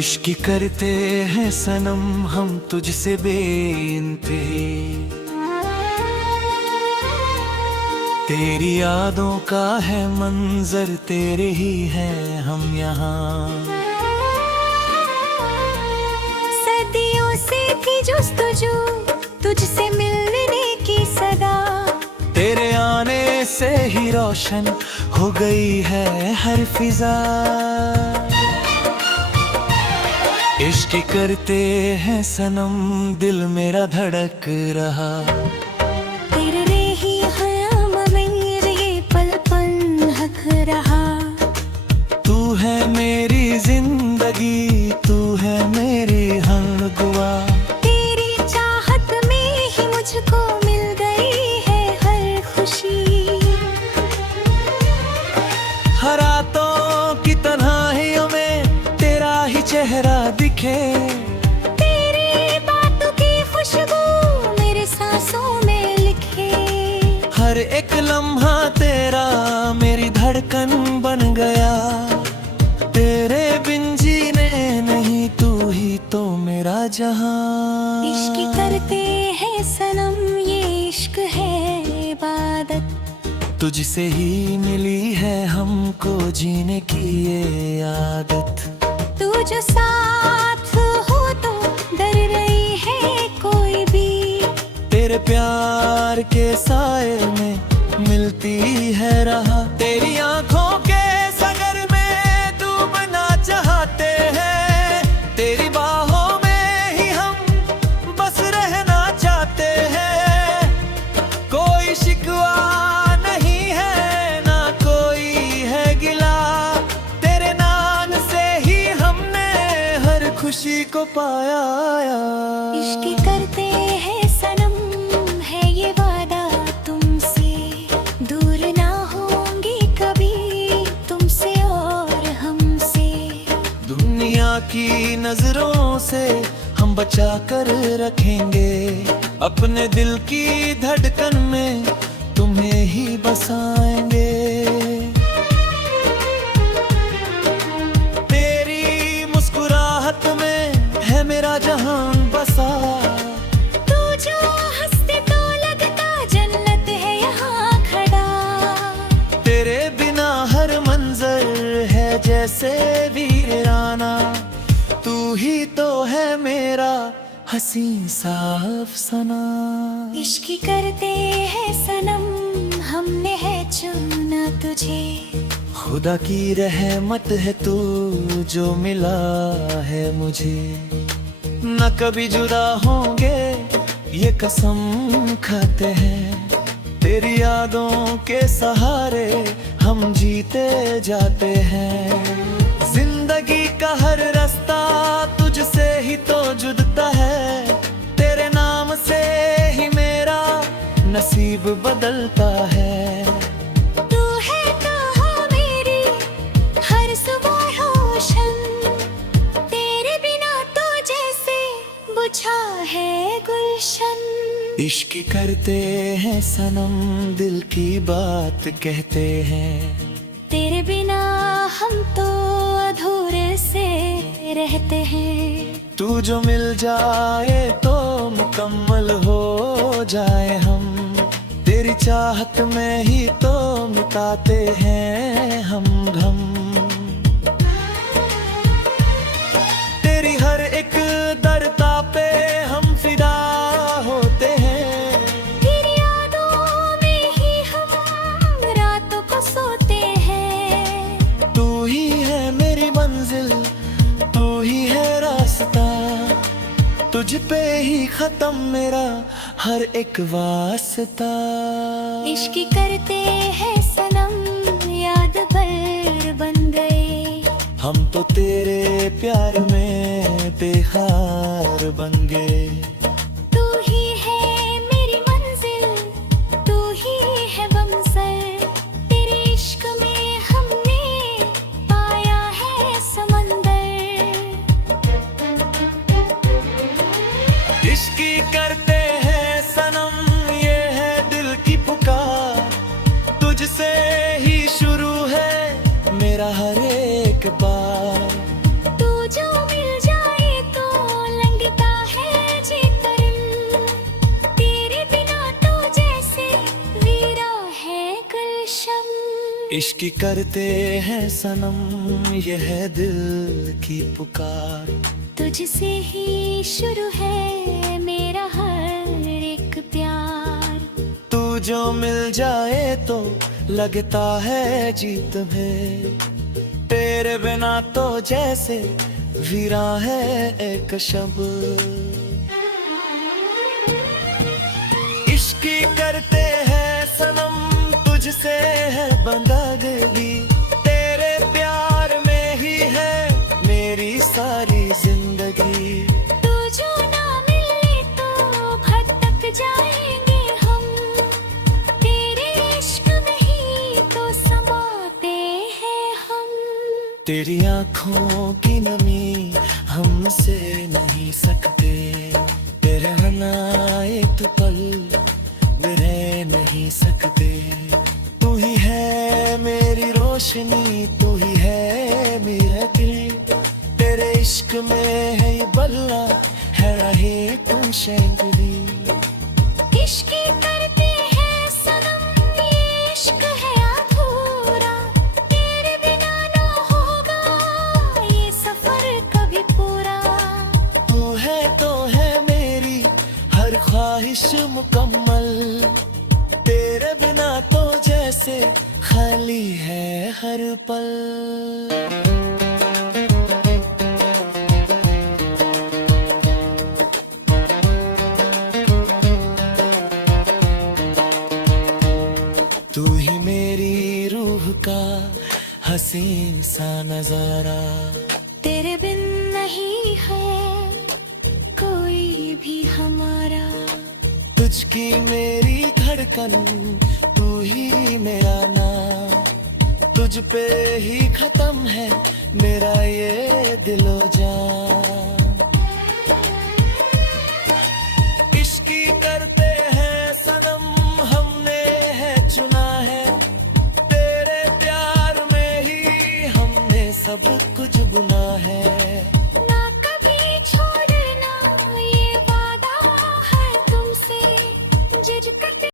इश्क करते हैं सनम हम तुझसे बेइंतही, तेरी यादों का है मंजर, तेरे ही हैं हम यहाँ। सदियों से थी जुस्तजू तुझसे मिलने की सदा, तेरे आने से ही रोशन हो गई है हर फिजा। इश्क करते हैं सनम दिल मेरा धड़क रहा, तेरे ही ख़याम में ये पल पल हक रहा। तू है मेरी जिंदगी, तू है मेरी हमदुआ, तेरी चाहत में ही मुझको मिल गई है हर खुशी। हर रातों की तन्हाइयों में तेरा ही चेहरा दिखे, तेरी बातों की खुशबू मेरे सांसों में लिखे। हर एक लम्हा तेरा मेरी धड़कन बन गया, तेरे बिन जीने नहीं तू ही तो मेरा जहां। इश्क करते हैं सनम ये इश्क है इबादत, तुझसे ही मिली है हमको जीने की ये आदत। तू जो साथ हो तो डर रही है कोई भी, तेरे प्यार के साए में मिलती है राह। तेरी आंखों के सागर में डूबना चाहते हैं, तेरी बाहों में ही हम बस रहना चाहते हैं। कोई शिकवा नहीं है ना कोई है गिला, तेरे नाम से ही हमने हर खुशी को पाया। इश्क करते हैं सनम है ये वादा तुमसे, दूर ना होंगी कभी तुमसे और हमसे। दुनिया की नजरों से हम बचा कर रखेंगे, अपने दिल की धड़कन में तुम्हें ही बसाएंगे। तेरी मुस्कुराहट में है मेरा जहान बसा, तू जो हंसते तो लगता जन्नत है यहाँ खड़ा। तेरे बिना हर मंजर है जैसे वीराना, तू ही तो है मेरा हसी सा अफसाना। इश्क करते हैं सनम हमने है चुना तुझे, खुदा की रहमत है तू जो मिला है मुझे। न कभी जुदा होंगे ये कसम खाते हैं, तेरी यादों के सहारे हम जीते जाते हैं। जिंदगी का हर रास्ता तुझसे ही तो जुड़ता है, तेरे नाम से ही मेरा नसीब बदलता है। तू है तो हो मेरी हर सुबह रोशन, तेरे बिना तो जैसे बुझा है गुलशन। इश्क करते हैं सनम दिल की बात कहते हैं, तेरे बिना हम तो अधूरे से रहते हैं। तू जो मिल जाए तो मुकम्मल हो जाए हम, तेरी चाहत में ही तो मिटाते हैं हम गम। तेरी हर एक दरदा पे हम फिदा होते हैं, तेरी यादों में ही हम रातों को सोते हैं। तू ही है मेरी मंजिल, तू ही है रास्ता, तुझ पे ही खत्म मेरा हर एक वास्ता। इश्क करते हैं सनम याद भर बन गए, हम तो तेरे प्यार में बेखार बन गए। तू ही है मेरी मंजिल, तू ही है बमसर, तेरे इश्क में हमने पाया है समंदर। इश्क करते हैं सनम ये है दिल की पुकार, तुझसे ही शुरू है मेरा हर एक बार। तू जो मिल इश्क करते हैं सनम, ये है दिल की पुकार। तुझसे ही शुरू है मेरा हर एक प्यार। तू जो मिल जाए तो लगता है जीत में, तेरे बिना तो जैसे वीरा है एक शब्द। इश्क करते हैं सनम, तुझसे है बंदगी, तेरे प्यार में ही है मेरी सारी जिंदगी। तू जो ना मिले तो भटक जाएंगे हम, तेरे इश्क में ही तो समाते हैं हम। तेरी आँखों की नमी हमसे नहीं सकते, तेरे बिना एक पल भी रह नहीं सकते। तू ही है मेरी रोशनी, तू ही है मेरा दिल, तेरे इश्क में है ये बल्ला, है रहे तुम शैंदली। इश्क करते हैं सनम, ये इश्क है अधूरा, तेरे बिना ना होगा ये सफर कभी पूरा। तू है तो है मेरी हर ख्वाहिश मुकम्मल, तेरे बिना तो जैसे खाली है हर पल। तू ही मेरी रूह का हसीन सा नजारा, तेरे बिन नहीं है कोई भी हमारा। तुझकी मेरी धड़कन, तू ही मेरा नाम, तुझ पे ही खत्म है मेरा ये दिलो जान। इश्क करते हैं सनम, हमने है चुना है, तेरे प्यार में ही हमने सब कुछ बुना है।